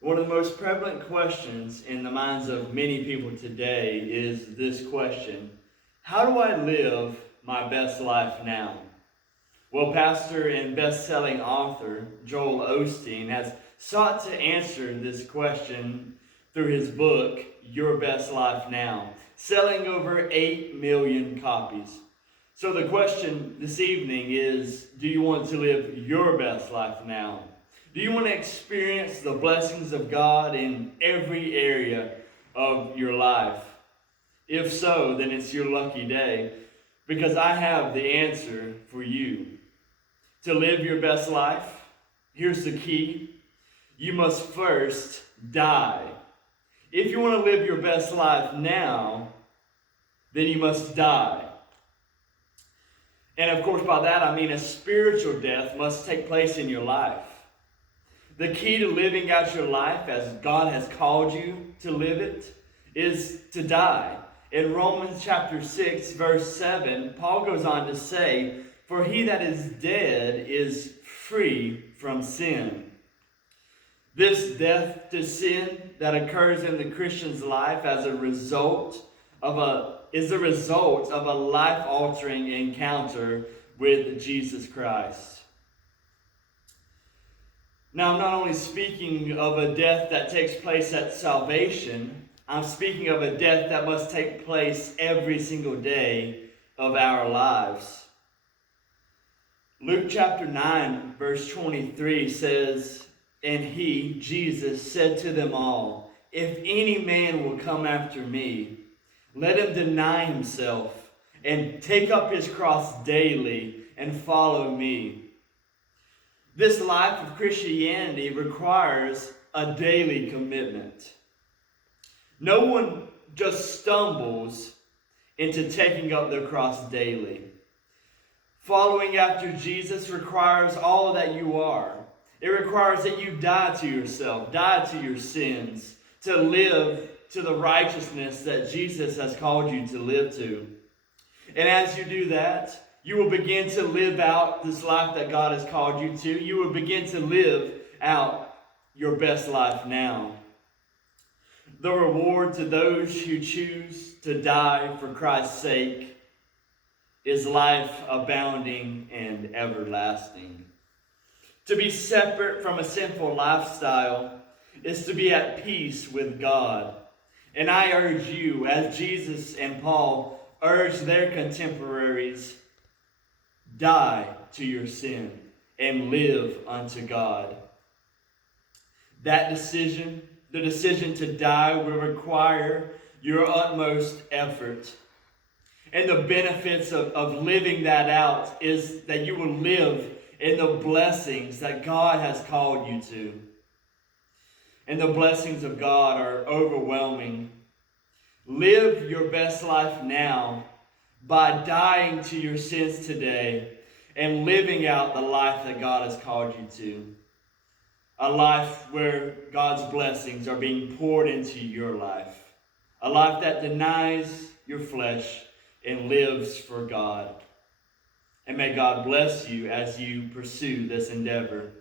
One of the most prevalent questions in the minds of many people today is this question: how do I live my best life now? Well, pastor and best-selling author Joel Osteen has sought to answer this question through his book, Your Best Life Now, selling over 8 million copies. So the question this evening is, do you want to live your best life now? Do you want to experience the blessings of God in every area of your life? If so, then it's your lucky day, because I have the answer for you. To live your best life, here's the key: you must first die. If you want to live your best life now, then you must die. And of course, by that I mean a spiritual death must take place in your life. The key to living out your life as God has called you to live it is to die. In Romans chapter 6, verse 7, Paul goes on to say, "For he that is dead is free from sin." This death to sin that occurs in the Christian's life is a result of a life-altering encounter with Jesus Christ. Now, I'm not only speaking of a death that takes place at salvation, I'm speaking of a death that must take place every single day of our lives. Luke chapter 9, verse 23 says, "And he, Jesus, said to them all, 'If any man will come after me, let him deny himself and take up his cross daily and follow me.'" This life of Christianity requires a daily commitment. No one just stumbles into taking up their cross daily. Following after Jesus requires all that you are. It requires that you die to yourself, die to your sins, to live to the righteousness that Jesus has called you to live to. And as you do that, you will begin to live out this life that God has called you to. You will begin to live out your best life now. The reward to those who choose to die for Christ's sake is life abounding and everlasting. To be separate from a sinful lifestyle is to be at peace with God. And I urge you, as Jesus and Paul urged their contemporaries, die to your sin and live unto God. That decision, the decision to die, will require your utmost effort. And the benefits of living that out is that you will live in the blessings that God has called you to. And the blessings of God are overwhelming. Live your best life now by dying to your sins today and living out the life that God has called you to. A life where God's blessings are being poured into your life. A life that denies your flesh and lives for God. And may God bless you as you pursue this endeavor.